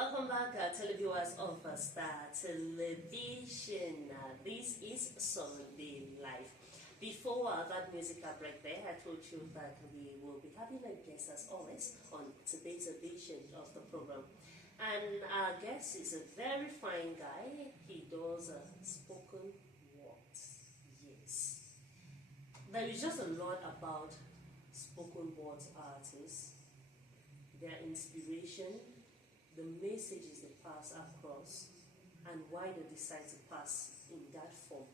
Welcome back, televiewers of Star Television. This is Sunday Live. Before that musical break there, I told you that we will be having a guest as always on today's edition of the program. And our guest is a very fine guy. He does spoken words. Yes. There is just a lot about spoken words artists, their inspiration, the messages they pass across, and why they decide to pass in that form.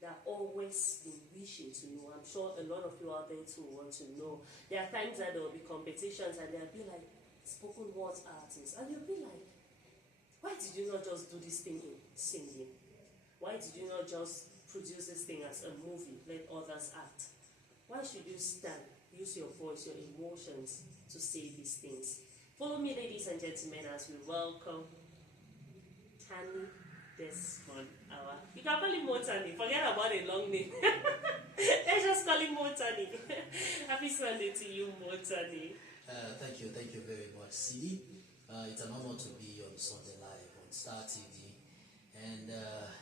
They're always been wishing to know. I'm sure a lot of you out there too want to know. There are times that there will be competitions and they'll be like, spoken words artists, and you'll be like, why did you not just do this thing in singing? Why did you not just produce this thing as a movie, let others act? Why should you stand, use your voice, your emotions to say these things? Follow me, ladies and gentlemen, as we welcome Mottanni this one hour. You can call him Mottanni, forget about a long name. Let's just call him Mottanni. Happy Sunday to you, Mottanni. Thank you very much, Siddy. It's an honor to be on Sunday Live on Star TV, and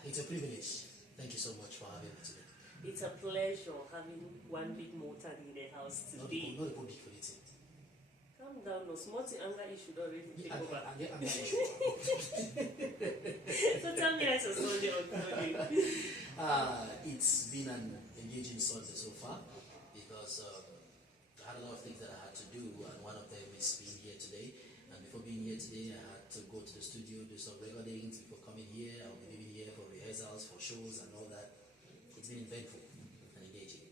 it's a privilege. Thank you so much for having me today. It's a pleasure having one big Mottanni in the house today. Not a big for it. Calm down, no small anger issue already take over. So tell me, it's a Sunday unfolding. It's been an engaging Sunday so far because I had a lot of things that I had to do, and one of them is being here today. And before being here today, I had to go to the studio, do some recordings. Before coming here, I'll be leaving here for rehearsals, for shows, and all that. It's been eventful and engaging.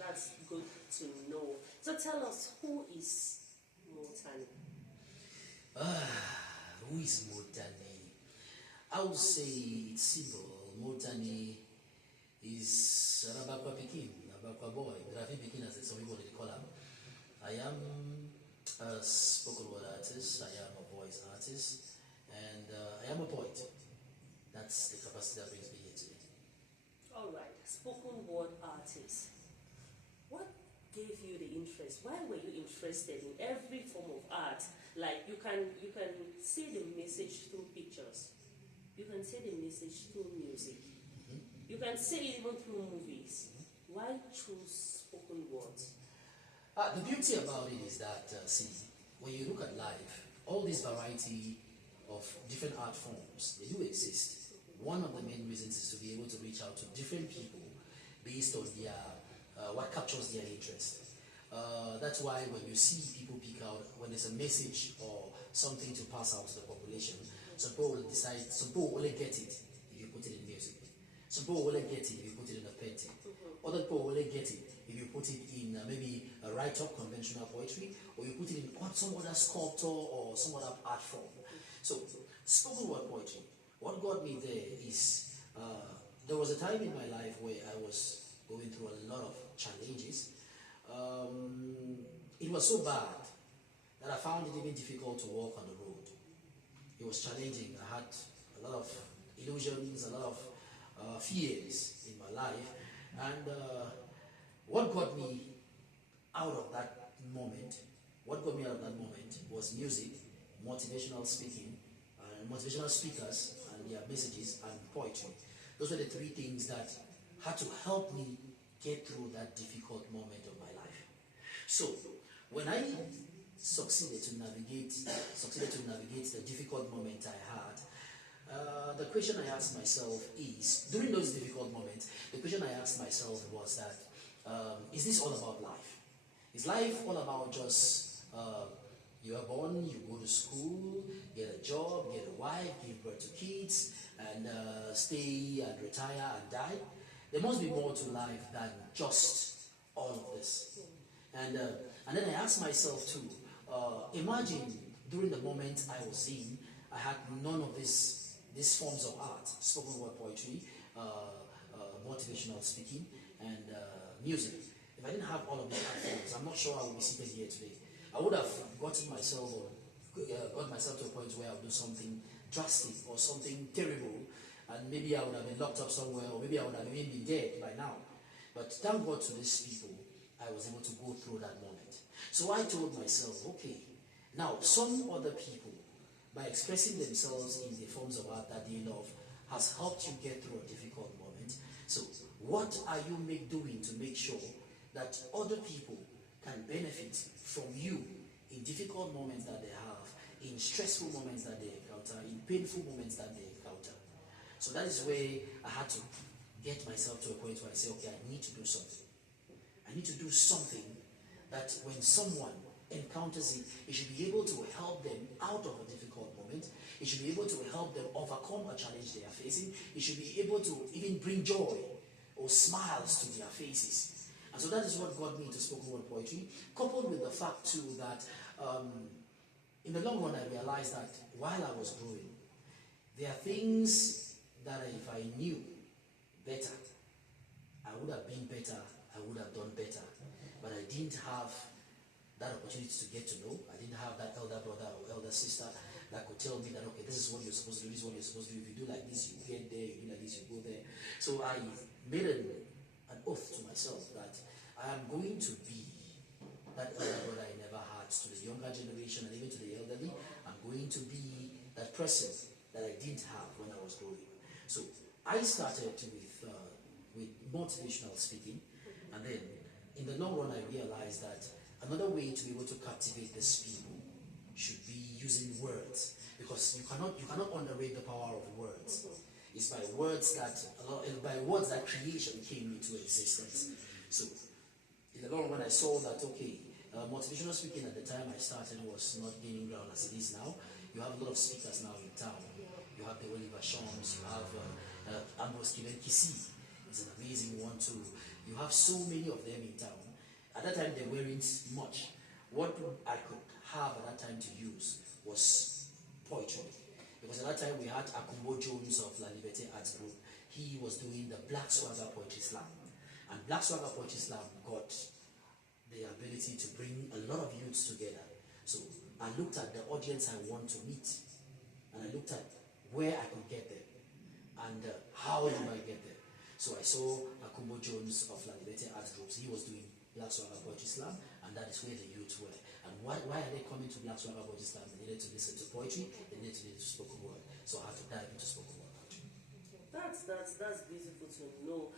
That's good to know. So tell us, who is Mottanni? Who is Mottanni? I would say it's simple. Mottanni is an Abakwa Pekin, Abakwa boy, Grafi Pekin as some people call him. I am a spoken word artist, I am a voice artist, and I am a poet. That's the capacity that brings me here today. Alright, spoken word artist. What gave you the interest? Why were you interested in every form of art? Like you can see the message through pictures, you can see the message through music, you can see it even through movies. Why choose spoken words? The beauty about it is that, see, when you look at life, all this variety of different art forms, they do exist. One of the main reasons is to be able to reach out to different people based on their what captures their interest. That's why when you see people pick out, when there's a message or something to pass out to the population, some people will decide, some people will only get it if you put it in music. Some people will only get it if you put it in a painting. Other people will only get it if you put it in maybe a write-up conventional poetry, or you put it in some other sculptor or some other art form. So, spoken word poetry, what got me there is, there was a time in my life where I was going through a lot of challenges. It was so bad that I found it even difficult to walk on the road. It was challenging. I had a lot of illusions, a lot of fears in my life. And what got me out of that moment, was music, motivational speaking, motivational speakers and their messages, and poetry. Those were the three things that had to help me get through that difficult moment of my life. So when I succeeded to navigate the difficult moment I had, the question I asked myself is, during those difficult moments, the question I asked myself was that, is this all about life? Is life all about just, you are born, you go to school, get a job, get a wife, give birth to kids, and stay and retire and die? There must be more to life than just all of this. And then I asked myself too, imagine during the moment I was in, I had none of these forms of art, spoken word poetry, motivational speaking, and music. If I didn't have all of these art forms, I'm not sure I would be seated here today. I would have got myself to a point where I would do something drastic or something terrible, and maybe I would have been locked up somewhere, or maybe I would have even been dead by now. But thank God to these people, I was able to go through that moment. So I told myself, okay, now some other people, by expressing themselves in the forms of art that they love has helped you get through a difficult moment. So what are you doing to make sure that other people can benefit from you in difficult moments that they have, in stressful moments that they encounter, in painful moments that they encounter? So that is where I had to get myself to a point where I say, okay, I need to do something. I need to do something that when someone encounters it, it should be able to help them out of a difficult moment. It should be able to help them overcome a challenge they are facing. It should be able to even bring joy or smiles to their faces. And so that is what got me into spoken word poetry, coupled with the fact too that in the long run I realized that while I was growing, there are things that if I knew better, I would have been better, I would have done better. But I didn't have that opportunity to get to know. I didn't have that elder brother or elder sister that could tell me that, okay, this is what you're supposed to do, this is what you're supposed to do. If you do like this, you get there. You do like this, you go there. So I made an oath to myself that I am going to be that elder brother I never had to the younger generation and even to the elderly. I'm going to be that person that I didn't have when I was growing. So I started with motivational speaking, and then in the long run I realized that another way to be able to captivate these people should be using words, because you cannot underrate the power of words. It's by words that creation came into existence. So in the long run I saw that, okay, motivational speaking at the time I started was not gaining ground as it is now. You have a lot of speakers now in town. You have the Oliver Shams, you have Ambrose Kibenkisi, is an amazing one too. You have so many of them in town. At that time, there weren't much. What I could have at that time to use was poetry. Because at that time, we had Akumbo Jones of La Liberté Arts Group. He was doing the Black Swagger Poetry Slam. And Black Swagger Poetry Slam got the ability to bring a lot of youths together. So I looked at the audience I want to meet. And I looked at where I could get there. And how do I get there? So I saw Akumbo Jones of La Liberté Arts Group. He was doing Black Swagger Poetry Slam, and that is where the youth were. And why are they coming to Black Swagger Poetry Slam? They needed to listen to poetry, they needed to listen to spoken word. So I had to dive into spoken word poetry. That's beautiful to know,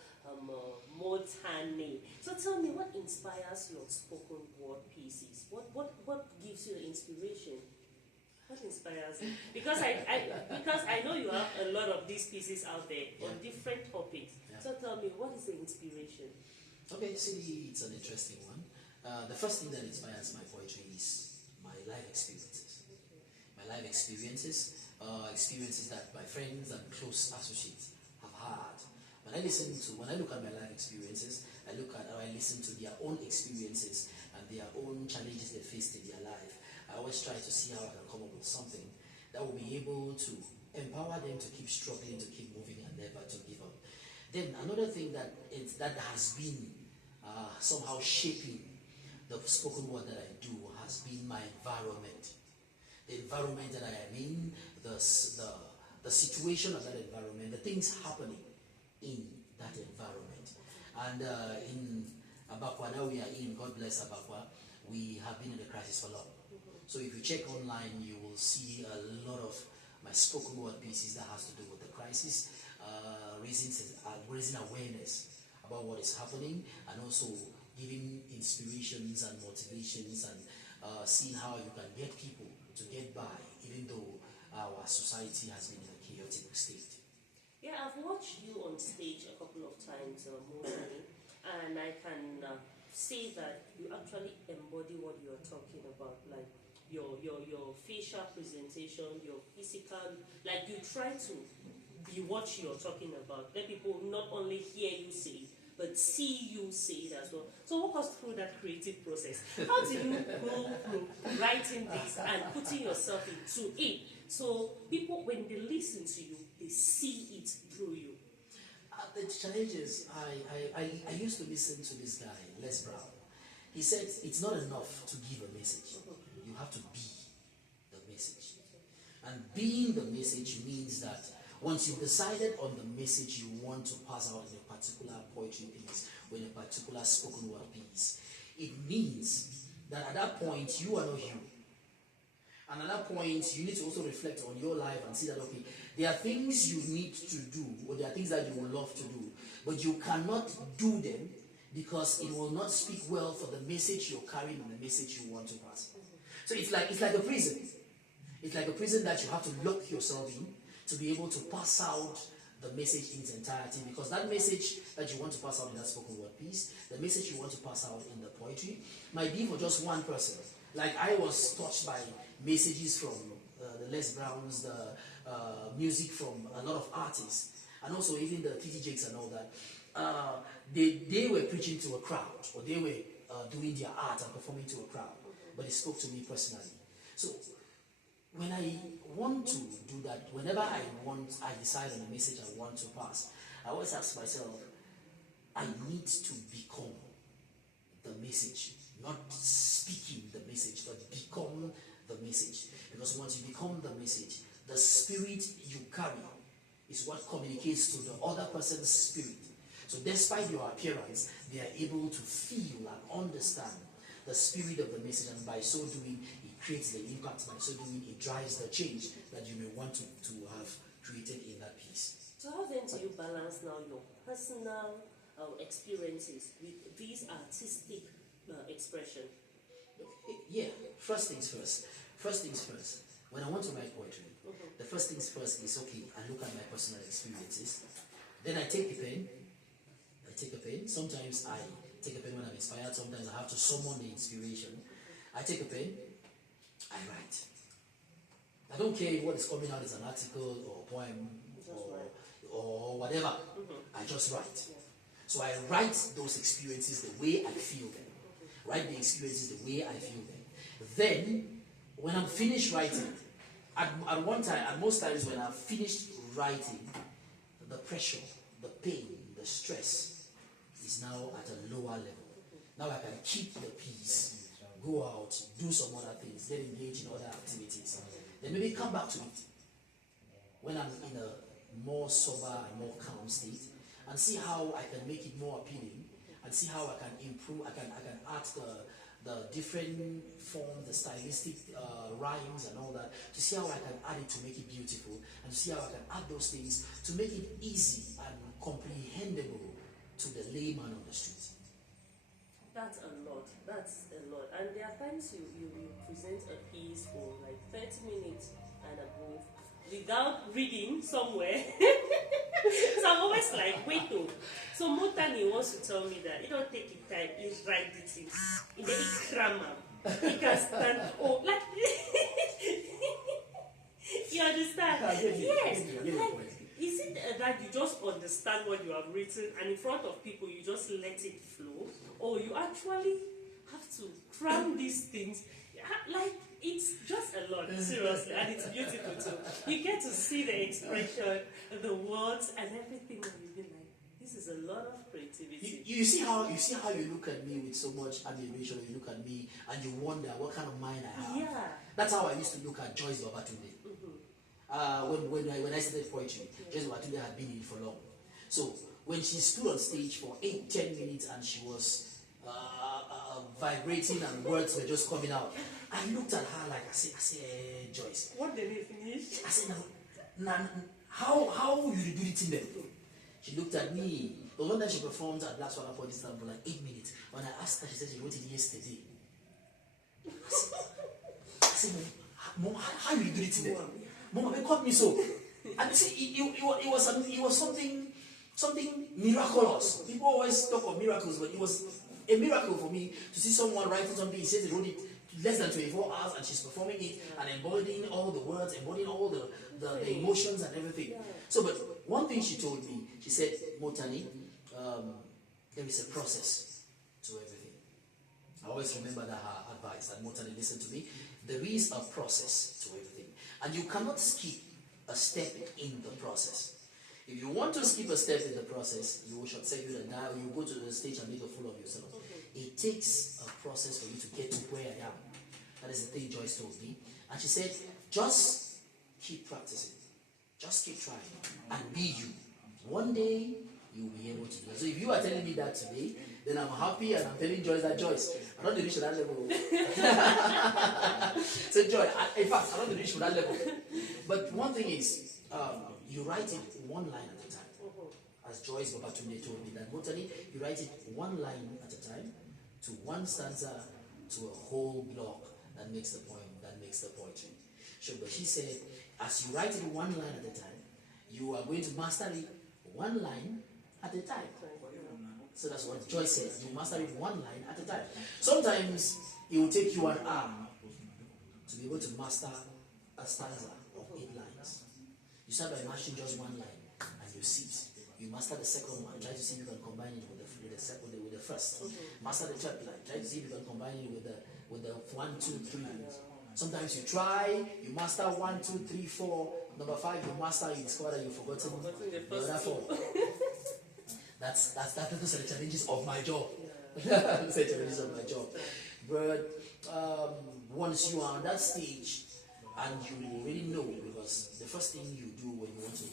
Mottanni. So tell me, what inspires your spoken word pieces? What gives you the inspiration? What inspires you? Because I know you have a lot of these pieces out there on different topics. Yeah. So tell me, what is the inspiration? Okay, see, it's an interesting one. The first thing that inspires my poetry is my life experiences. My life experiences, experiences that my friends and close associates have had. When I look at my life experiences, I listen to their own experiences and their own challenges they faced in their life. I always try to see how I can come up with something that will be able to empower them to keep struggling, to keep moving, and never to give up. Then another thing that has been somehow shaping the spoken word that I do has been my environment. The environment that I am in, the situation of that environment, the things happening in that environment. And in Abakwa, now we are in, God bless Abakwa, we have been in the crisis for long. So if you check online, you will see a lot of my spoken word pieces that has to do with the crisis, raising awareness about what is happening, and also giving inspirations and motivations, and seeing how you can get people to get by, even though our society has been in a chaotic state. Yeah, I've watched you on stage a couple of times, Mottanni, and I can say that you actually embody what you're talking about, like your facial presentation, your physical, like you try to be what you're talking about. Let people not only hear you say it, but see you say it as well. So walk us through that creative process. How do you go through writing this and putting yourself into it, so people, when they listen to you, they see it through you? The challenge is, I used to listen to this guy, Les Brown. He said it's not enough to give a message. You have to be the message. And being the message means that once you've decided on the message you want to pass out in a particular poetry piece or in a particular spoken word piece, it means that at that point you are not you. And at that point, you need to also reflect on your life and see that, okay, there are things you need to do, or there are things that you would love to do, but you cannot do them because it will not speak well for the message you're carrying and the message you want to pass. So it's like a prison. It's like a prison that you have to lock yourself in to be able to pass out the message in its entirety, because that message that you want to pass out in that spoken word piece, the message you want to pass out in the poetry, might be for just one person. Like I was touched by messages from the Les Browns, the music from a lot of artists, and also even the TT Jakes and all that. They were preaching to a crowd, or they were doing their art and performing to a crowd, but it spoke to me personally. So when I want to do that, whenever I decide on a message I want to pass, I always ask myself, I need to become the message, not speaking the message, but become the message. Because once you become the message, the spirit you carry is what communicates to the other person's spirit. So despite your appearance, they are able to feel and understand the spirit of the message, and by so doing, it creates the impact. By so doing, it drives the change that you may want to have created in that piece. So how then do you balance now your personal experiences with these artistic expression? Yeah, first things first. When I want to write poetry, the first things first is, okay, I look at my personal experiences. Then I take a pen. Sometimes I take a pen when I'm inspired. Sometimes I have to summon the inspiration. I take a pen. I write. I don't care if what is coming out is an article or a poem or whatever. I just write. So I write those experiences the way I feel them. Write the experiences the way I feel them. Then, when I'm finished writing, at most times when I've finished writing, the pressure, the pain, the stress is now at a lower level. Now I can keep the peace, go out, do some other things, get engaged in other activities. Then maybe come back to it when I'm in a more sober and more calm state, and see how I can make it more appealing, and see how I can improve, I can add the different forms, the stylistic rhymes and all that, to see how I can add it to make it beautiful, and to see how I can add those things to make it easy and comprehensible to the layman on the street. That's a lot. And there are times you present a piece for like 30 minutes and above without reading somewhere. So I'm always like, wait though. So Mottanni wants to tell me that it don't take it time, you write the things. In the grammar. You can stand like you understand? Yes. Is it that you just understand what you have written and in front of people you just let it flow? Or you actually have to cram these things? Like, it's just a lot, seriously, and it's beautiful too. You get to see the expression, the words, and everything, and you be like, this is a lot of creativity. You see how you look at me with so much admiration. You look at me and you wonder what kind of mind I have. Yeah. That's how I used to look at Joyce Babatunde. When I started poetry, Joyce Babatunde had been in it for long. So when she stood on stage for 8-10 minutes and she was vibrating and words were just coming out, I looked at her like I said, Joyce. What did they finish? I said, how you do it in them? She looked at me. The one that she performed at Black Swagger Poetry Slam for like 8 minutes. When I asked her, she said she wrote it yesterday. I said, Mom, how you do it in them? Mom, they caught me so. And you see, it was something miraculous. People always talk of miracles, but it was a miracle for me to see someone writing something. He says he wrote it less than 24 hours and she's performing it and embodying all the words, embodying all the emotions and everything. So, but one thing she told me, she said, Mottanni, there is a process to everything. I always remember that her advice, that Mottanni, listen to me. There is a process to everything. And you cannot skip a step in the process. If you want to skip a step in the process, you will short circuit and die, or you go to the stage and make a fool of yourself. It takes a process for you to get to where I am. That is the thing Joyce told me. And she said, just keep practicing. Just keep trying. And be you. One day, you'll be able to do it. So if you are telling me that today, then I'm happy and I'm telling Joyce that, Joyce, I'm not reached that level. So a joy. In fact, I don't reach to that level. But one thing is, you write it one line at a time. As Joyce Babatunde told me that Mottanni, you write it one line at a time, to one stanza, to a whole block that makes the poem, that makes the poetry. So, but she said, as you write it one line at a time, you are going to master it one line at a time. So that's what Joyce said. You master it one line at a time. Sometimes it will take you an hour to be able to master a stanza of 8 lines. You start by mastering just one line and you sit. You master the second one. Try to see if you can combine it with the second, with the first. Master the third line. Try to see if you can combine it with the 1, 2, 3. Sometimes you try, you master 1, 2, 3, 4. Number 5, you master, you discover that you've forgotten the other 4. That's the challenges of my job. That's the challenges of my job. But once you are on that stage, and you already know, because the first thing you do when you want to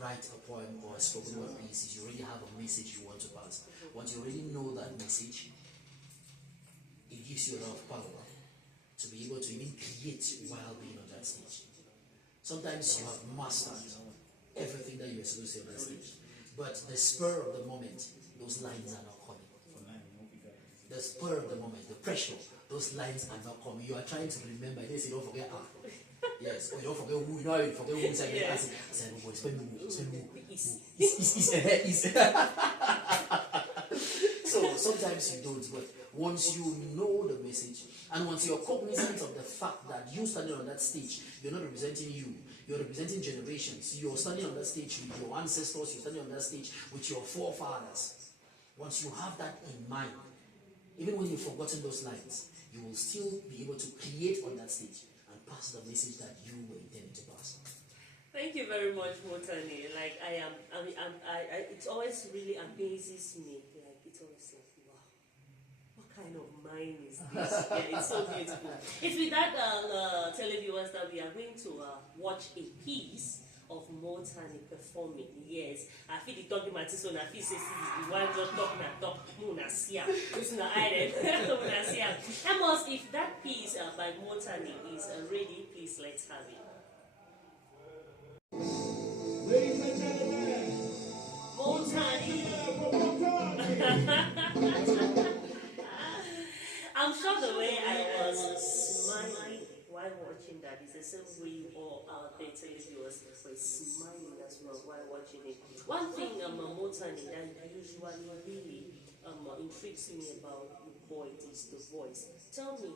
write a poem or a spoken word piece is you already have a message you want to pass. Once you already know that message, it gives you a lot of power to be able to even create while being on that stage. Sometimes you have mastered everything that you're supposed to say on that stage, but the spur of the moment, those lines are not coming. The spur of the moment, the pressure, those lines are not coming. You are trying to remember. They say, don't forget yes, or you don't forget who. You know how you forget who inside the answer. I said, oh boy, spend So sometimes you don't, but once you know the message, and once you're cognizant of the fact that you standing on that stage, you're not representing you, you're representing generations. You're standing on that stage with your ancestors, you're standing on that stage with your forefathers. Once you have that in mind, even when you've forgotten those lines, you will still be able to create on that stage and pass the message that you were intending to pass. Thank you very much, Mottanni. Like it always really amazes me. Like it's always like, wow, what kind of mind is this? Yeah, it's so beautiful. It's with that televiewers that we are going to watch a piece of Mottanni performing. Yes, I feel the talking so I feel says the one just talking and talk. Munasia, it's not island. Munasia. Amos, if that piece by Mottanni is ready, please let's have it. Ladies and gentlemen, Mottanni. I'm sure the way I was smiling while watching that is the same way all our televiewers were smiling as well while watching it. One thing Mottanni that usually really intrigues me about your voice is the voice. Tell me,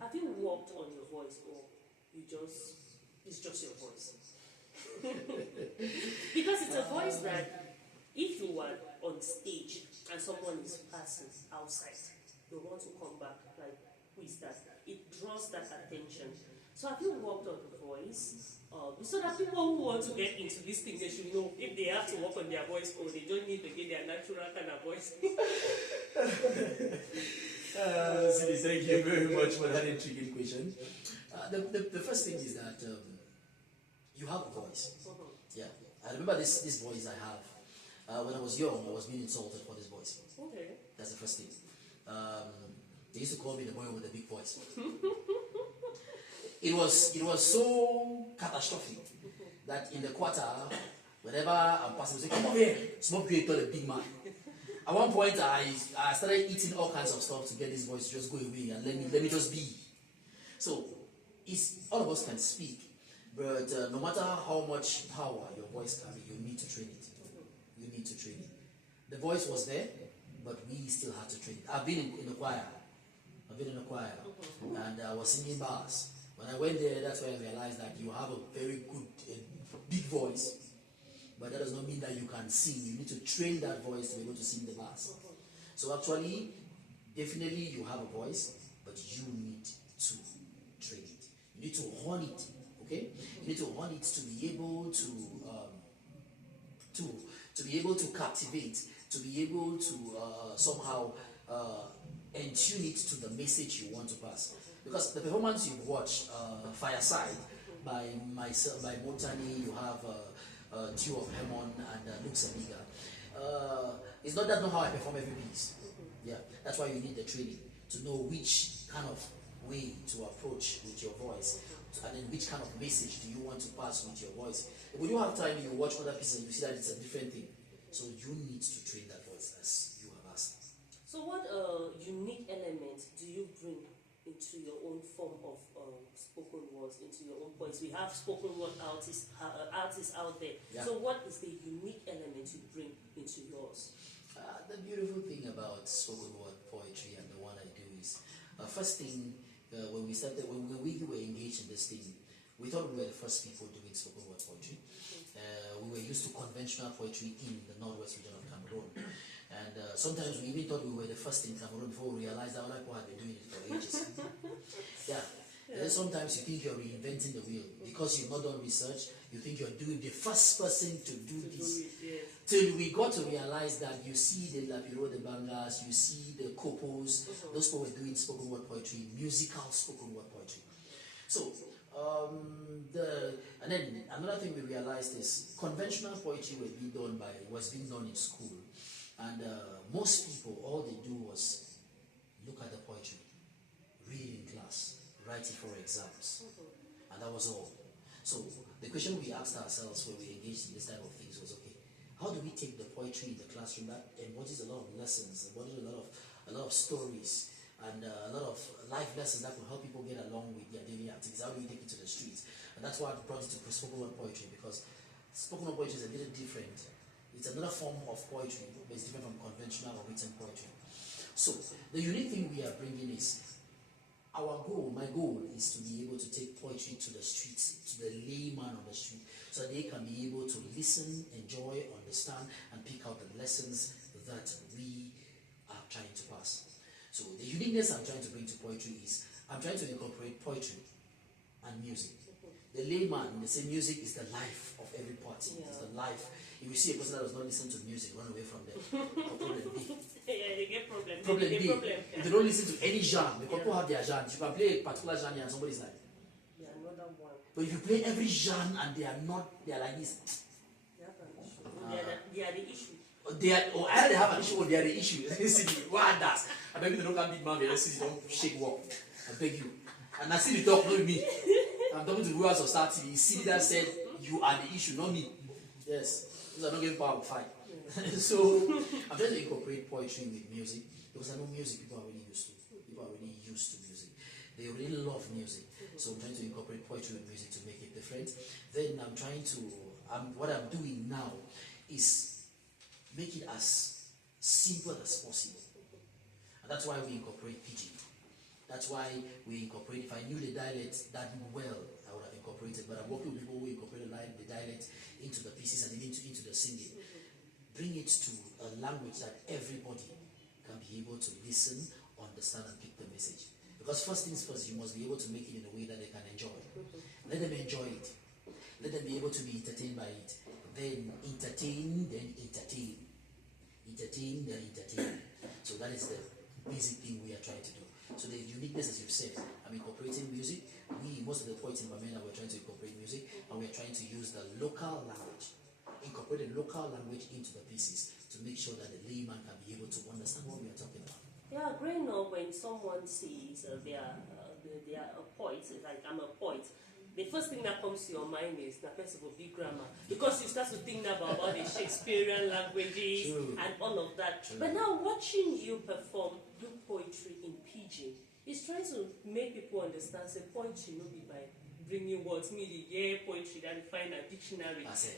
have you worked on your voice or it's just your voice? Because it's a voice that if you are on stage and someone is passing outside, you want to come back like, who is that? It draws that attention. So have you worked on the voice? So that people who want to get into this thing, they should know if they have to work on their voice or they don't need to get their natural kind of voice. Siddy, thank you very much for that intriguing question. The first thing is that you have a voice. Yeah, I remember this voice I have. When I was young, I was being insulted for this voice. Okay. That's the first thing. They used to call me the boy with the big voice. It was so catastrophic that in the quarter, whenever I'm passing, they say, come over here, smoke you a big man. At one point, I started eating all kinds of stuff to get this voice to just go away and let me just be. So, all of us can speak, but no matter how much power your voice carries, you need to train it. You need to train it. The voice was there, but we still had to train it. I've been in the choir. And I was singing bars. When I went there, that's why I realized that you have a very good, big voice, but that does not mean that you can sing. You need to train that voice to be able to sing the bars. So actually, definitely you have a voice, but you need to train it. You need to hone it, okay? You need to hone it to be able to be able to captivate, to be able to somehow tune it to the message you want to pass. Because the performance you've watched, Fireside, by myself, by Mottanni, you have Tio of Hemon and Luke Sabiga. It's not how I perform every piece. Yeah, that's why you need the training to know which kind of way to approach with your voice, and then which kind of message do you want to pass with your voice. If you don't have time, you watch other pieces and you see that it's a different thing. So you need to train that voice as you have asked. So what unique element do you bring into your own form of spoken words, into your own voice? We have spoken word artists out there. Yeah. So what is the unique element you bring into yours? The beautiful thing about spoken word poetry and the one I do is, first thing, when we were engaged in this thing, we thought we were the first people doing spoken word poetry. We were used to conventional poetry in the northwest region of Cameroon. And sometimes we even thought we were the first in Cameroon before we realized that other people had been doing it for ages. Yeah. And then sometimes you think you're reinventing the wheel. Because you've not done research, you think you're doing the first person to do this. Till we got to realize that you see the Lapiro, the Bangas, you see the Kopos, those people were doing spoken word poetry, musical spoken word poetry. So, and then another thing we realized is conventional poetry was being done in school. And most people, all they do was look at the poetry, read it in class, write it for exams. And that was all. So the question we asked ourselves when we engaged in this type of things was, okay, how do we take the poetry in the classroom that embodies a lot of lessons, embodies a lot of stories, and a lot of life lessons that will help people get along with their daily activities? How do we take it to the streets? And that's why I brought it to spoken word poetry, because spoken word poetry is a little different. It's another form of poetry, but it's different from conventional or written poetry. So the unique thing we are bringing is my goal is to be able to take poetry to the streets, to the layman on the street, so that they can be able to listen, enjoy, understand, and pick out the lessons that we are trying to pass. So the uniqueness I'm trying to bring to poetry is I'm trying to incorporate poetry and music. The layman, they say music is the life of every party. It's the life. If you see a person that does not listen to music, run away from them. Problem B. Yeah, they get problems. Problem B. If they don't listen to any genre, because people have their genres. You can play a particular genre and somebody's like, yeah, another one. but if you play every genre and they are like this, They are the issue. Either they have an issue or they are the issue. What does? I beg you, they don't come big man, they don't shake walk. I beg you. And I see the talk, not me. I'm talking to the viewers of Star TV. See that said, you are the issue, not me. Yes. Because I'm not getting power of fight. So I'm trying to incorporate poetry with music, because I know music people are really used to. People are really used to music. They really love music. So I'm trying to incorporate poetry with music to make it different. Then I'm trying to, what I'm doing now is make it as simple as possible. And that's why we incorporate pidgin. That's why we incorporate, if I knew the dialect that well, I would have incorporated, but I'm working with people who incorporate the dialect into the pieces and even into the singing. Bring it to a language that everybody can be able to listen, understand, and pick the message. Because first things first, you must be able to make it in a way that they can enjoy. Let them enjoy it. Let them be able to be entertained by it. Then entertain, then entertain. Entertain, then entertain. So that is the basic thing we are trying to do. So the uniqueness, as you've said, I'm incorporating music. Most of the poets in Bamenda, we're trying to incorporate music, and we're trying to use the local language, incorporate the local language into the pieces to make sure that the layman can be able to understand what we are talking about. Yeah, growing up, when someone sees they are a poet, like I'm a poet, the first thing that comes to your mind is the person will be grammar, because you start to think about all the Shakespearean languages and all of that. But now watching you perform do poetry in pidgin is trying to make people understand. Say poetry no be by bringing words, me the yeah poetry that you find a dictionary. So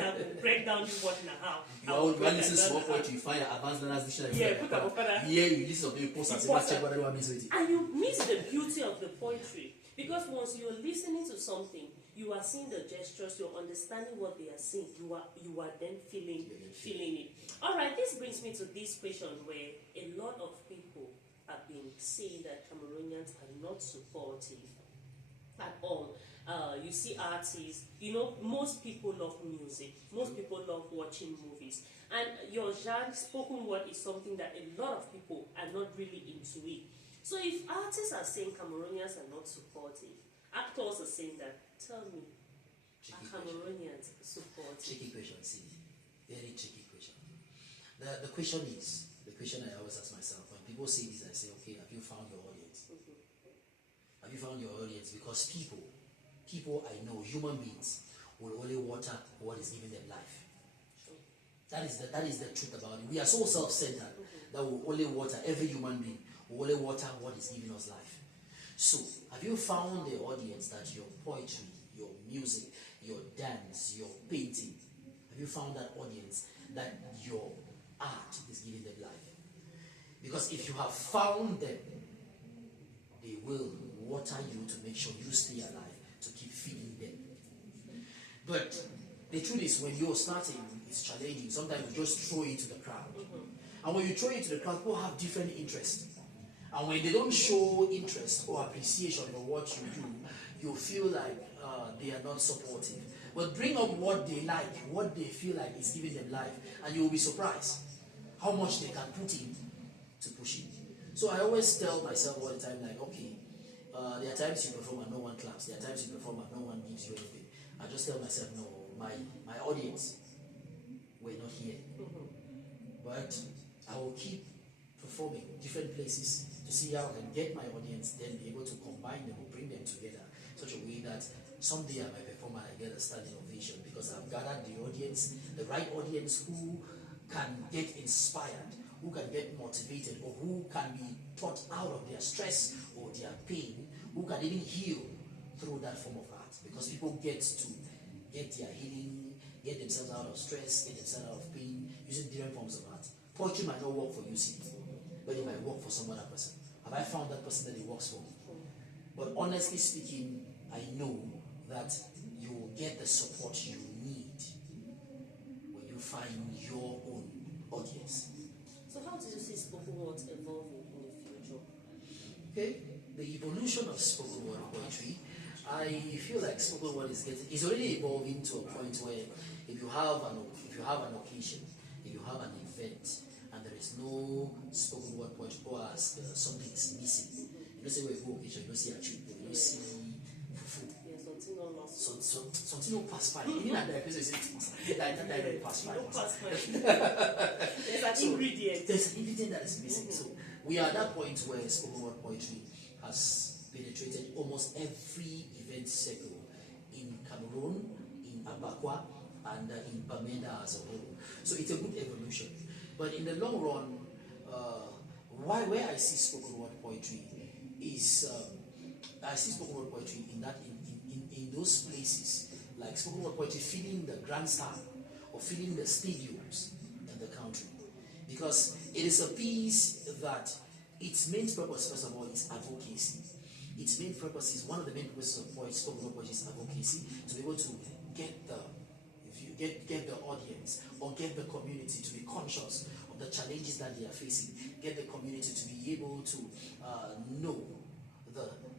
I will break down the word in a half. You listen to small poetry, you find an advanced learner's dictionary. Yeah, you listen to the post and say, check what everyone means with it. And you miss the beauty of the poetry. Because once you're listening to something, you are seeing the gestures, you're understanding what they are saying, you are then feeling it. Alright, this brings me to this question where a lot of people have been saying that Cameroonians are not supportive at all. You see artists, most people love music, most people love watching movies. And your genre, spoken word, is something that a lot of people are not really into it. So if artists are saying Cameroonians are not supportive, actors are saying that, tell me, are Cameroonians supportive? Tricky question, see. Very tricky question. The question I always ask myself, when people say this, I say, okay, have you found your audience? you found your audience? Because people I know, human beings, will only water what is giving them life. That is the truth about it. We are so self-centered that we only water, every human being will only water what is giving us life. So, have you found the audience that your poetry, your music, your dance, your painting, have you found that audience that your art is giving them life? Because if you have found them, they will water you to make sure you stay alive, to keep feeding them. But the truth is, when you're starting, it's challenging. Sometimes you just throw it to the crowd. And when you throw it to the crowd, people have different interests. And when they don't show interest or appreciation for what you do, you feel like they are not supportive. But bring up what they like, what they feel like is giving them life, and you will be surprised how much they can put in to push it. So I always tell myself all the time, like, okay, there are times you perform and no one claps. There are times you perform and no one gives you anything. I just tell myself, no, my audience, we're not here. But I will keep performing different places to see how I can get my audience, then be able to combine them or bring them together in such a way that someday I might perform and I get a standing ovation because I've gathered the audience, the right audience who can get inspired, who can get motivated, or who can be taught out of their stress or their pain, who can even heal through that form of art. Because people get to get their healing, get themselves out of stress, get themselves out of pain using different forms of art. Poetry might not work for you, Siddy, but it might work for some other person. Have I found that person that it works for? But honestly speaking, I know that you will get the support you need when you find your own audience. So how do you see spoken word evolving in the future? Okay, the evolution of spoken word poetry, I feel like spoken word is already evolving to a point where if you have an occasion, if you have an event, and there is no spoken word poetry, or as something is missing, you don't say where you go occasion, you don't see a trip, you don't see fufu. Yeah, something not lost. Something will pass by. Even at the episode, that direct pass by. There's an ingredient. There's an ingredient that is missing. So we are at that point where spoken word poetry has penetrated almost every event circle in Cameroon, in Abakwa, and in Bamenda as a whole. So it's a good evolution. But in the long run, where I see spoken word poetry is I see spoken word poetry in those places, like spoken word poetry filling the grandstand or filling the stadiums in the country, because it is a piece that its main purpose, first of all, is advocacy. Its main purpose is one of the main purposes of spoken word poetry is advocacy, to be able to get the audience or get the community to be conscious of the challenges that they are facing, get the community to be able to know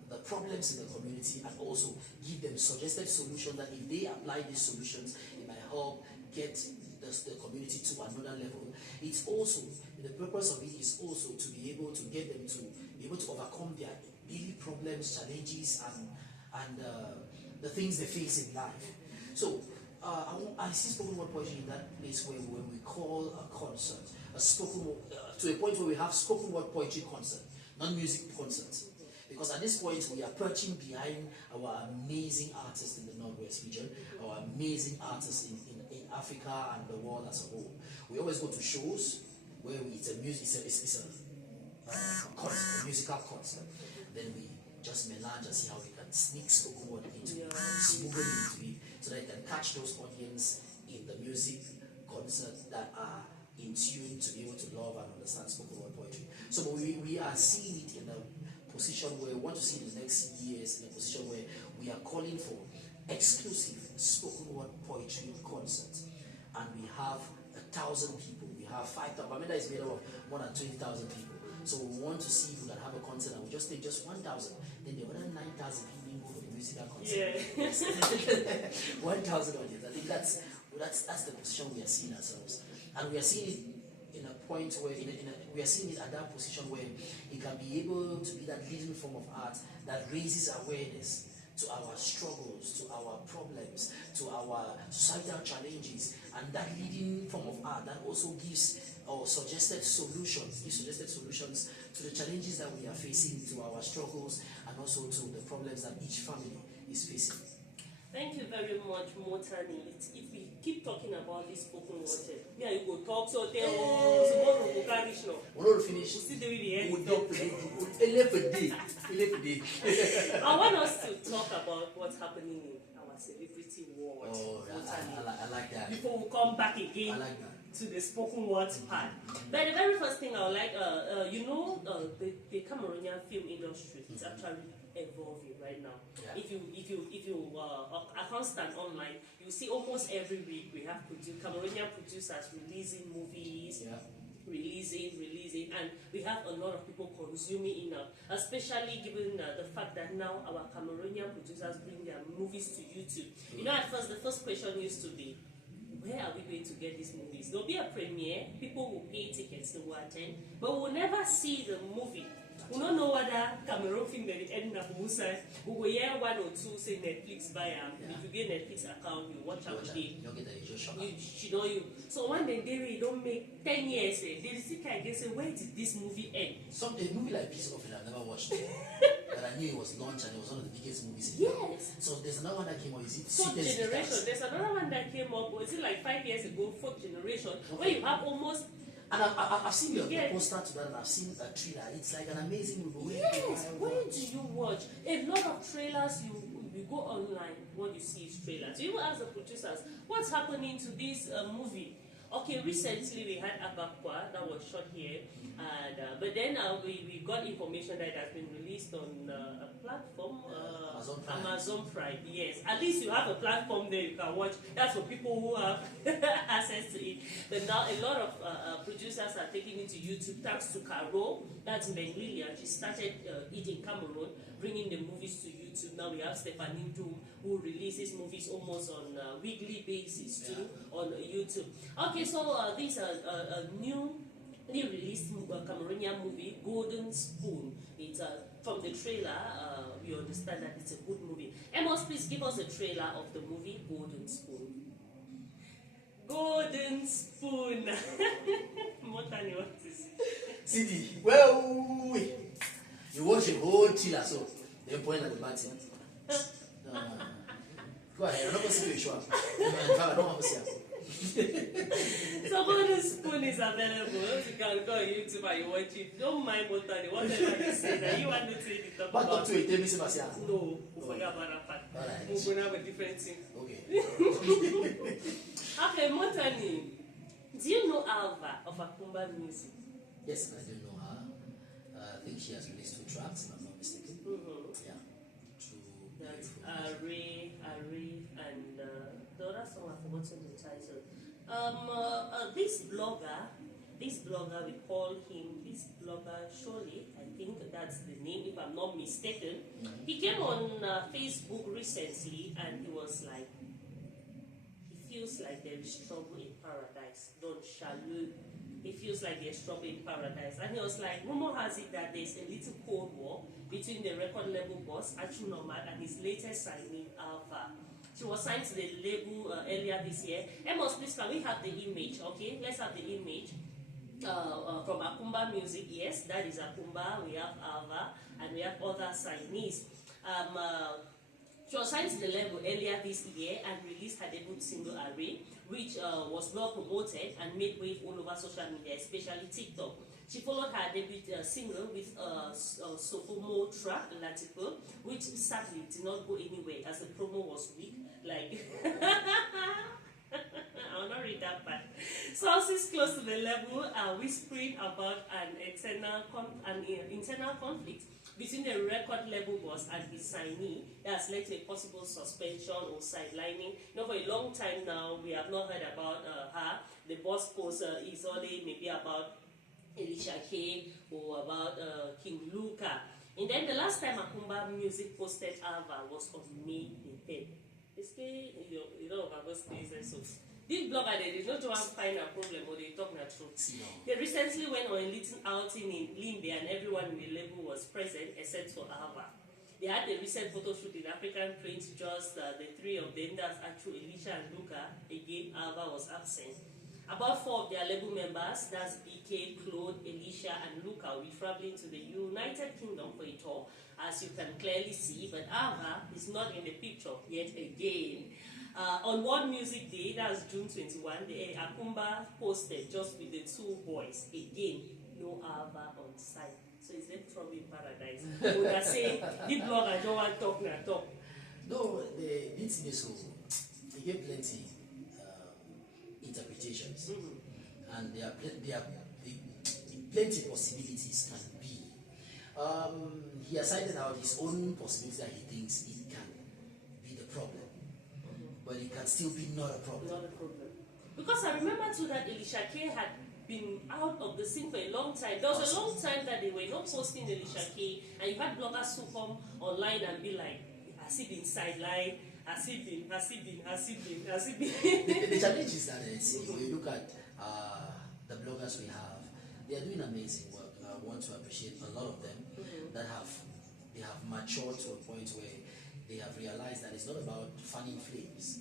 the problems in the community, and also give them suggested solutions that if they apply these solutions, it might help get the community to another level. It's also, the purpose of it is also to be able to get them to be able to overcome their daily problems, challenges, and the things they face in life. So I see spoken word poetry in that place where when we call a concert, a spoken word, to a point where we have spoken word poetry concert, not music concerts. Because at this point we are perching behind our amazing artists in the Northwest region, our amazing artists in Africa and the world as a whole. We always go to shows where it's a musical concert. Then we just melange and see how we can sneak spoken word into it, smuggle into it, so that you can catch those audience in the music concert that are in tune to be able to love and understand spoken word poetry. So we are seeing it in a position where we want to see in the next years, in a position where we are calling for exclusive spoken word poetry concerts, and we have 1,000 people. We have 5,000. Bamenda is made up of more than 20,000 people. So we want to see if we can have a concert and we just take just 1,000. Then the other 9,000 people go for the musical concert. Yeah. 1,000 audience. I think that's the position we are seeing ourselves, and we are seeing it in a point where we are seeing it at that position where it can be able to be that leading form of art that raises awareness to our struggles, to our problems, to our societal challenges, and that leading form of art that also gives suggested solutions to the challenges that we are facing, to our struggles and also to the problems that each family is facing. Thank you very much, Mottanni. If we keep talking about this spoken word, yeah, you go talk so tomorrow we go finish now. We'll not finish. We'll still do it the end. We'll talk today. I want us to talk about what's happening in our celebrity world. Oh, I like that. Before we come back again. I like that. To the spoken words part. But the very first thing I would like, the Cameroonian film industry is actually evolving right now. Yeah. If you are constant online, you see almost every week we have Cameroonian producers releasing movies. Yeah. Releasing, and we have a lot of people consuming enough, especially given the fact that now our Cameroonian producers bring their movies to YouTube. You know, at first, the first question used to be, where are we going to get these movies? There'll be a premiere, people will pay tickets to attend, but we'll never see the movie. We don't know whether Cameroon film that end up Musa. We will hear one or two say Netflix buy them. If you get Netflix account, you watch every day. You. So one day they don't make 10 years. They still can't get say, where did this movie end? A movie like Piece of It I've never watched. But I knew it was launched and it was one of the biggest movies. Yes. So there's another one that came out. Is it Fourth Generation? There's another one that came up. Was it like 5 years ago? Fourth Generation, where you have almost. And I've seen the poster to that, and I've seen a trailer. It's like an amazing movie. Yes, where do you watch? A lot of trailers, you go online, what you see is trailers. You even ask the producers, what's happening to this movie? Okay, recently we had Abakwa that was shot here, and but then we got information that it has been released on a platform, Amazon Prime. Yes, at least you have a platform there you can watch. That's for people who have access to it. But now a lot of producers are taking it to YouTube. Thanks to Caro, that's Lilian. She started it in Cameroon, bringing the movies to YouTube. Now we have Stephanie Doom, who releases movies almost on a weekly basis too on YouTube. Okay, so this newly released Cameroonian movie, Golden Spoon. It's from the trailer, we understand that it's a good movie. Amos, please give us a trailer of the movie Golden Spoon. Golden Spoon. Mottanni, what is it? Siddy, well, you watch a whole trailer, so they point at the button. Go ahead, I'm not going to see you sure. I don't want to see it. So Golden Spoon is available. You can go on YouTube and you watch it. Don't mind Mottanni, whatever you say. That you want to say the top about. What to it? Tell me, Sebastian. No, we forget about that part. Alright. We're going to have a different thing. Okay. Okay, Mottanni, do you know Alva of Akumba Music? Yes, I do know her. I think she has released 2 tracks, if I'm not mistaken. Yeah. That's Array, and the other song I've forgotten the title. This blogger, we call him this blogger Surely, I think that's the name if I'm not mistaken. He came on Facebook recently and he was like, he feels like there is trouble in paradise. Don't shallow. He feels like there's trouble in paradise. And he was like, rumor has it that there's a little cold war between the record label boss, Achu Nomad, and his latest signing, Alpha. She was signed to the label earlier this year. Amos, please, can we have the image? Okay, let's have the image from Akumba Music. Yes, that is Akumba. We have Alva, and we have other signees. She was signed to the label earlier this year and released her debut single Array, which was well promoted and made wave all over social media, especially TikTok. She followed her debut single with a sophomore track, Latipo, which sadly did not go anywhere as the promo was weak. Like, I will not read that part. Sources close to the label are whispering about an internal conflict between the record label boss and his signee that has led to a possible suspension or sidelining. You know, for a long time now, we have not heard about her. The boss post is only maybe about Elisha K or about King Luca. And then the last time Akumba Music posted Alva was on May the 10th. You know, so this blogger, they did not want to find a problem or they talk the truth. They recently went on a little outing in Limbe and everyone in the label was present except for Alva. They had a recent photo shoot in African print, just the 3 of them, that's actually Elisha and Luca. Again, Alva was absent. About 4 of their label members, that's BK, Claude, Elisha, and Luca, will be traveling to the United Kingdom for a tour as you can clearly see, but Ava is not in the picture yet again. On one music day, that's June 21, the Akumba posted just with the two boys. Again, no Ava on site. So is there trouble in paradise? Would I say, the blogger don't want to talk, not talk? No, the thing is so, they give plenty interpretations, and there are plenty possibilities can be. He has cited out his own possibility that he thinks it can be the problem, but it can still be not a problem. Not a problem. Because I remember too that Elisha K had been out of the scene for a long time. There was a long time that they were not posting Elisha K, and you had bloggers who come online and be like, has he been sidelined? Has he been? The challenge is that when you look at the bloggers we have, they are doing amazing work. I want to appreciate a lot of them that they have matured to a point where they have realized that it's not about fanning flames,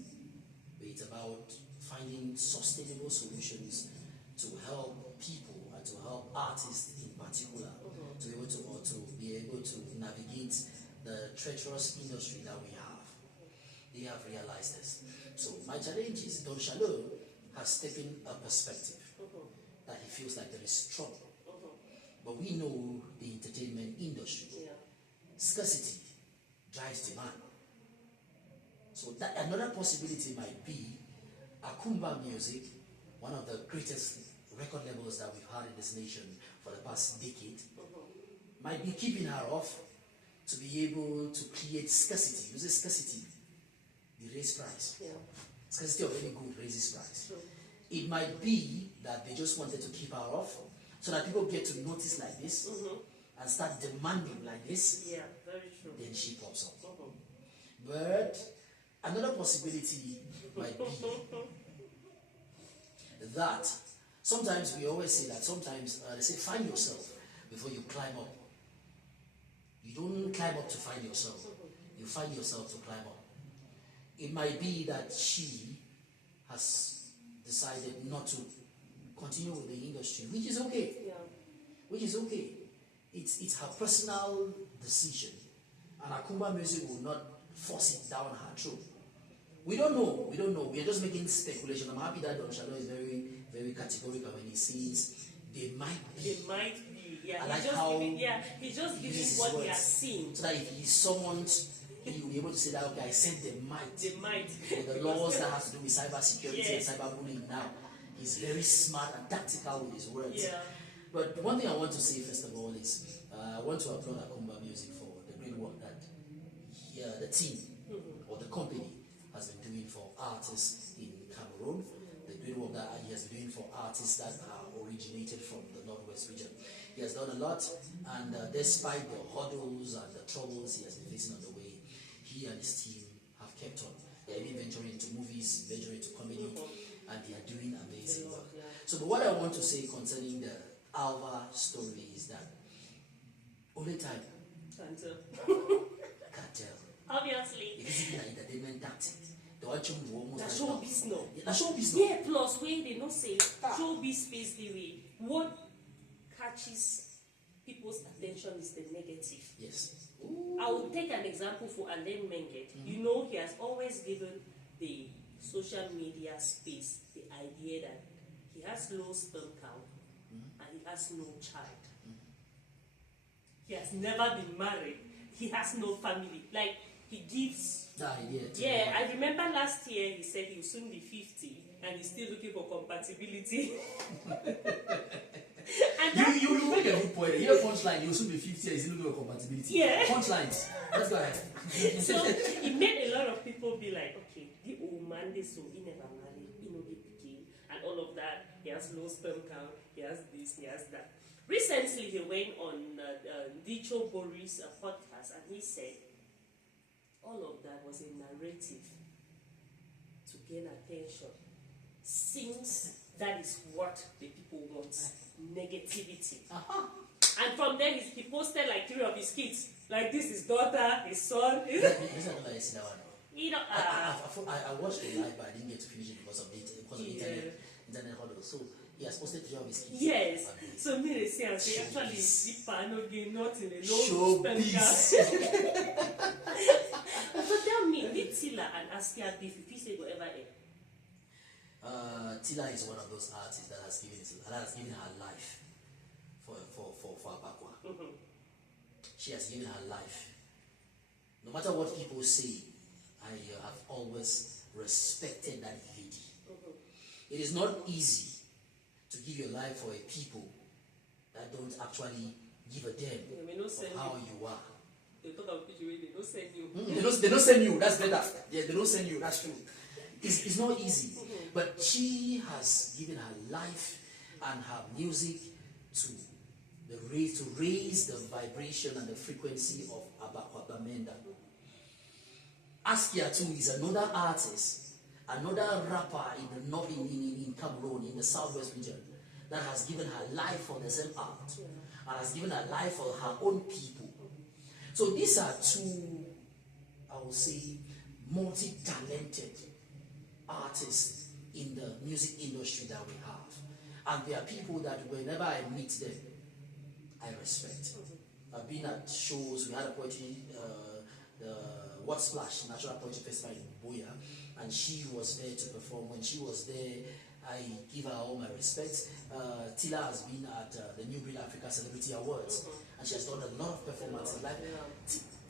but it's about finding sustainable solutions to help people and to help artists in particular to be able to navigate the treacherous industry that we have. They have realized this. So my challenge is Don Shalom has taken a perspective that he feels like there is trouble. But we know the entertainment industry. Scarcity drives demand. So that another possibility might be Akumba Music, one of the greatest record labels that we've had in this nation for the past decade, might be keeping her off to be able to create scarcity. You say scarcity, you raise price. Scarcity of any good raises price. It might be that they just wanted to keep her off so that people get to notice like this and start demanding like this. Yeah, very true. Then she pops up. But another possibility might be that sometimes we always say that sometimes they say find yourself before you climb up. You don't climb up to find yourself. You find yourself to climb up. It might be that she has decided not to continue with the industry, which is okay. Which is okay. It's her personal decision. And Akumba Music will not force it down her throat. We don't know. We are just making speculation. I'm happy that Don Shalom is very, very categorical when he says they might be. Yeah, I like how he's just giving what he has seen. So that if he's summoned, he will be able to say that, okay, I said they might. They might. The laws that have to do with cyber security and cyber bullying now. He's very smart and tactical with his words. Yeah. But one thing I want to say first of all is I want to applaud Akumba Music for the great work that the team or the company has been doing for artists in Cameroon. The great work that he has been doing for artists that are originated from the Northwest region. He has done a lot, and despite the hurdles and the troubles he has been facing on the way, he and his team have kept on. They are even venturing into movies, venturing into comedy, and they are doing amazing work. So, but what I want to say concerning the Alva story is that only time Can't tell. can tell. Obviously. It isn't an entertainment tactic. The one you almost That's showbiz no. That's showbiz no. Yeah, plus when they not say showbiz space the way. What catches people's attention is the negative. Yes. I will take an example for Alain Menget. You know, he has always given the social media space the idea that he has low sperm count and he has no child. He has never been married. He has no family. Like, he gives... Yeah, I remember last year he said he will soon be 50 and he's still looking for compatibility. And you make a good point. Your punchline, you'll soon be 50 and he's looking for compatibility. Yeah. Punchlines. Let's go ahead. So it made a lot of people be like, okay, the old man, so he never married, he no get pikin, and all of that. He has low sperm count, he has this, he has that. Recently, he went on Dicho Boris' podcast and he said all of that was a narrative to gain attention. Since that is what the people want, negativity. And from then he posted like 3 of his kids. Like this, his daughter, his son. You know, I watched it live, but I didn't get to finish it because of the internet hurdle. So He has posted picture of his kids. Yes. So me they say actually Zipa no gain nothing alone. Showbiz. So tell me, did Tila and Askia beef if you say go ever end? Tila is one of those artists that has given her life for Abakwa. She has given her life. No matter what people say, I have always respected that lady. It is not easy to give your life for a people that don't actually give a damn of how you are. They talk about people they don't send you. They don't send you, that's better. Yeah, they don't send you, that's true. It's not easy. But she has given her life and her music to raise the vibration and the frequency of Abakwa Bamenda. Askia too is another artist, another rapper in Cameroon, in the southwest region, that has given her life for the same art and has given her life for her own people. So these are two, I would say, multi-talented artists in the music industry that we have. And they are people that whenever I meet them, I respect. I've been at shows. We had a poetry, the What Splash Natural Poetry Festival in Boya, and she was there to perform. When she was there, I give her all my respect. Tila has been at the New Breed Africa Celebrity Awards, and she has done a lot of performances. Like,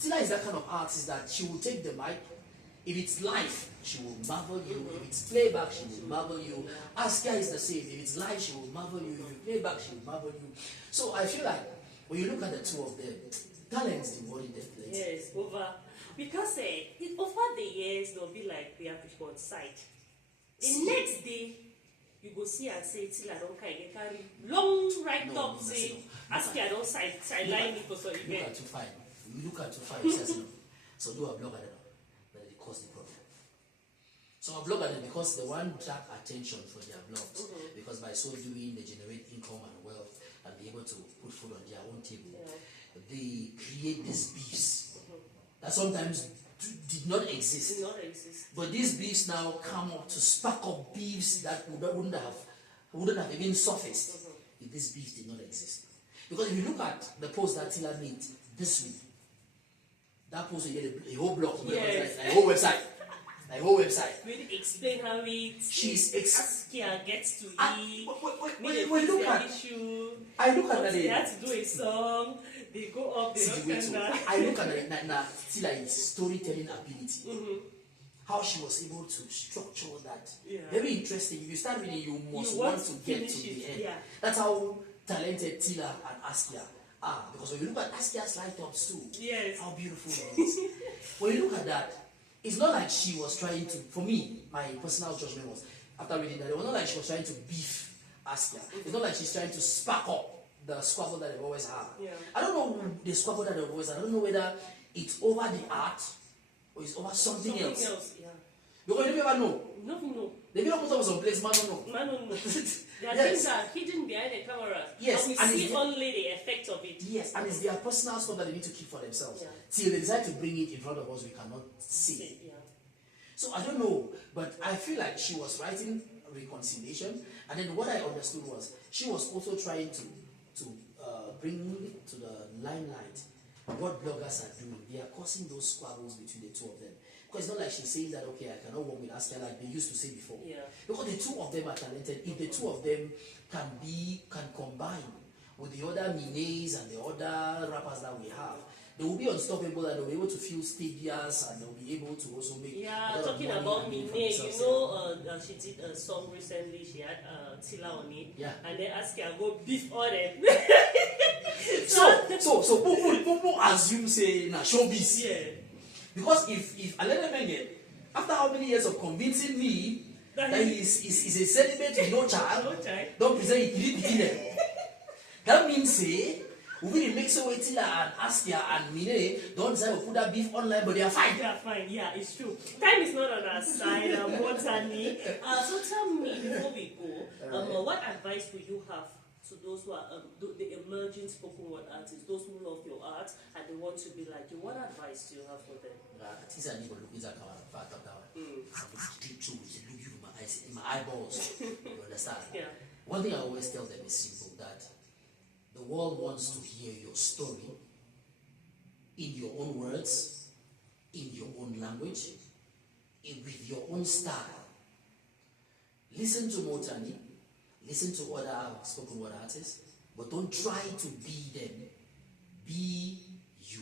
Tila is that kind of artist that she will take the mic. If it's live, she will marvel you. If it's playback, she will marvel you. Askia is the same. If it's live, she will marvel you. If you play back, she will marvel you. So I feel like when you look at the two of them, talents embodied their place. Yes, because over the years they'll be like they have people on site. The next day you go see and say Tila don't carry long up say Askia don't sideline me for some event. Look at 2-5. You look at 2-5. So do a blog at it. Cause the problem. So a blog at it because they want to attract attention for their blogs. Because by so doing they generate income and wealth and be able to put food on their own table. They create these beefs that sometimes did not exist. But these beefs now come up to spark up beefs that wouldn't have even surfaced if these beefs did not exist. Because if you look at the post that Tila made this week, that post will get a whole blog, a whole website. A whole website. Really explain how Askia gets to eat. I look at they had to do a song, they go up, they don't stand down. I look at it now, Tila's storytelling ability. How she was able to structure that. Very interesting. If you start reading, you must want to get to the end. That's how talented Tila and Askia are. Because when you look at Askia's light-ups too, how beautiful it is. When you look at that, it's not like she was trying to, for me, my personal judgment was, after reading that, it was not like she was trying to beef Askia. It's not like she's trying to spark up the squabble that they've always had. I don't know the squabble that they've always had. I don't know whether it's over the art or it's over something else. Because you never know. No. They may not put up some place, man don't know. There are things that are hidden behind the camera. Yes, and we see only the effect of it. Yes, and it's their personal stuff that they need to keep for themselves. Till they decide to bring it in front of us, we cannot see. So I don't know, but I feel like she was writing reconciliation, and then what I understood was she was also trying to bring to the limelight what bloggers are doing. They are causing those squabbles between the two of them. Because it's not like she's saying that, okay, I cannot work with Askia like they used to say before. Because the two of them are talented. If the two of them can combine with the other Mines and the other rappers that we have, they will be unstoppable and they'll be able to fill stadiums and they'll be able to also make talking about Mine, she did a song recently, she had Tila on it, and then Askia go beef all them. so people assume say na showbiz. Because if Aleneme, after how many years of convincing me that he's a celibate with no child, don't present it, that means say we will make so Tila and Askia and Mine don't decide to put that beef online, but they are fine. They are fine, it's true. Time is not on our side, Mottanni. So tell me before we go, what advice would you have to those who are the emerging spoken word artists, those who love your art and they want to be like you? What advice do you have for them? Look you in my eyes, in my eyeballs. You understand? One thing I always tell them is simple, that the world wants to hear your story in your own words, in your own language, with your own style. Listen to Mottanni, listen to other spoken word artists, but don't try to be them. Be you.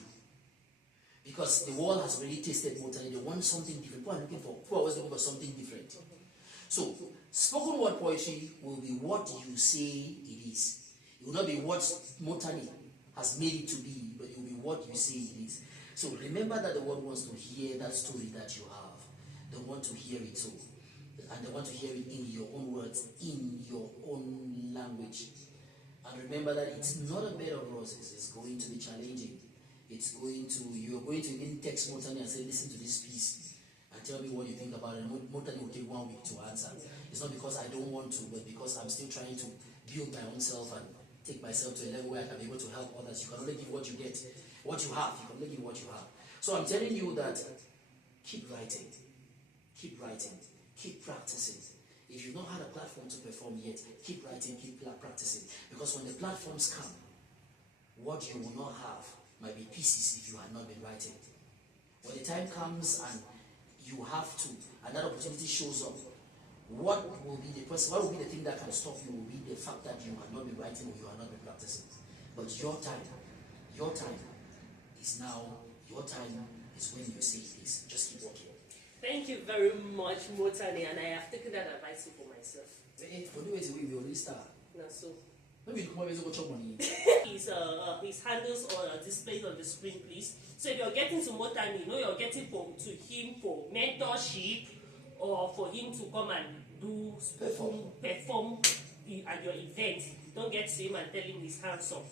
Because the world has already tasted Mottanni. They want something different. People are always looking for something different. So, spoken word poetry will be what you say it is. It will not be what Mottanni has made it to be, but it will be what you say it is. So remember that the world wants to hear that story that you have. They want to hear it so. And they want to hear it in your own words, in your own language. And remember that it's not a bed of roses. It's going to be challenging. You're going to even text Mottanni and say, listen to this piece and tell me what you think about it. Mottanni will take 1 week to answer. It's not because I don't want to, but because I'm still trying to build my own self and take myself to a level where I can be able to help others. You can only give what you get, what you have. You can only give what you have. So I'm telling you that keep writing, keep practicing. If you've not had a platform to perform yet, keep writing, keep practicing. Because when the platforms come, what you will not have might be pieces if you had not been writing. When the time comes and you have to, and that opportunity shows up, what will be the thing that can stop you will be the fact that you have not been writing or you have not been practicing. But your time is now, your time is when you say it is. Just keep working. Thank you very much, Mottanni, and I have taken that advice for myself. For the way we already start. No, so. Maybe you come over and chop money. His handles are displayed on the screen, please. So if you're getting to Mottanni, you know you're getting to him for mentorship or for him to come and perform at your event. Don't get to him and tell him he's handsome.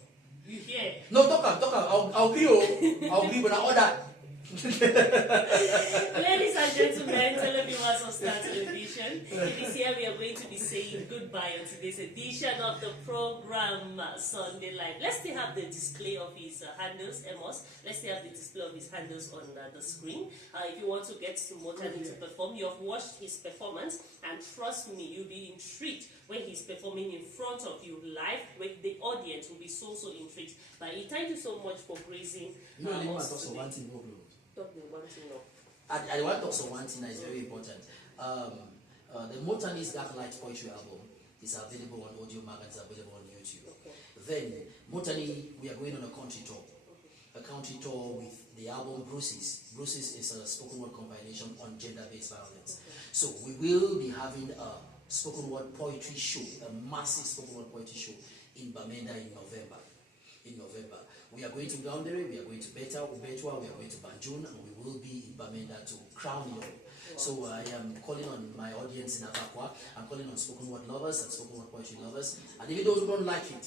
You hear? No, talk. I'll be when I order. Ladies and gentlemen, televiewers of Star Television, it is here we are going to be saying goodbye on today's edition of the program Sunday Live. Let's still have the display of his handles, Amos. Let's still have the display of his handles on the screen. If you want to get to Mottanni to perform, you have watched his performance, and trust me, you'll be intrigued when he's performing in front of you live. When the audience will be so intrigued. But thank you so much for praising us today. I want to talk on one thing that is very important. The Mottanni's Dark Light Poetry album is available on Audio Mag and is available on YouTube. Okay. Then, Mottanni, we are going on a country tour. A country tour with the album Bruises. Bruises is a spoken word compilation on gender-based violence. Okay. So we will be having a spoken word poetry show, a massive spoken word poetry show in Bamenda in November. We are going to Boundary, we are going to Ubetwa, we are going to Banjul, and we will be in Bamenda to crown you. Wow. So I am calling on my audience in Abakwa. I'm calling on spoken word lovers and spoken word poetry lovers, and even those who don't like it.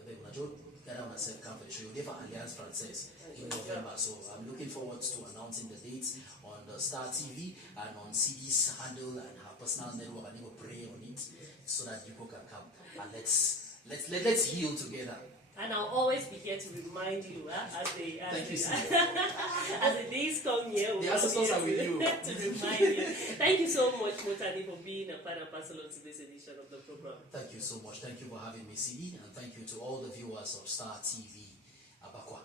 I beg you, gather on a self-camp for the show. You'll for Alliance Française in November. So I'm looking forward to announcing the dates on the Star TV and on Siddy's handle and her personal network, and they will pray on it so that people can come and let's heal together. And I'll always be here to remind you as the days come here. The ancestors are with you. To remind you. Thank you so much, Mottanni, for being a part and parcel of today's edition of the program. Thank you so much. Thank you for having me, Siddy, and thank you to all the viewers of Star TV Abakwa.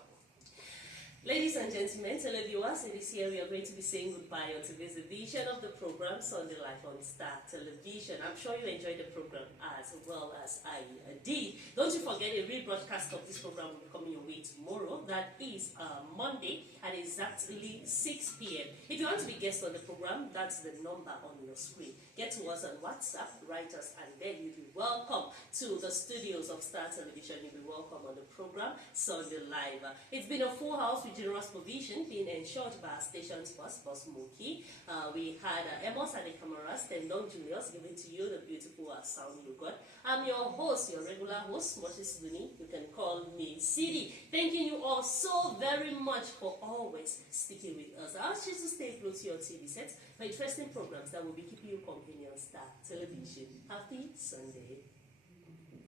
Ladies and gentlemen, televiewers, it is here we are going to be saying goodbye on today's edition of the program Sunday Live on Star Television. I'm sure you enjoyed the program as well as I did. Don't you forget, a rebroadcast of this program will be coming your way tomorrow. That is Monday at exactly 6 p.m. If you want to be guest on the program, that's the number on your screen. Get to us on WhatsApp, write us, and then you'll be welcome to the studios of Star Television. You'll be welcome on the program Sunday Live. It's been a full house with generous provision being ensured by our station's boss Mookie. We had Amos and the cameras, then Don Julius giving to you the beautiful sound you got. I'm your host, your regular host, Moses Duni. You can call me Siddy. Thanking you all so very much for always sticking with us. I ask you to stay close to your TV sets for interesting programs that will be keeping you company on Star Television. Happy Sunday.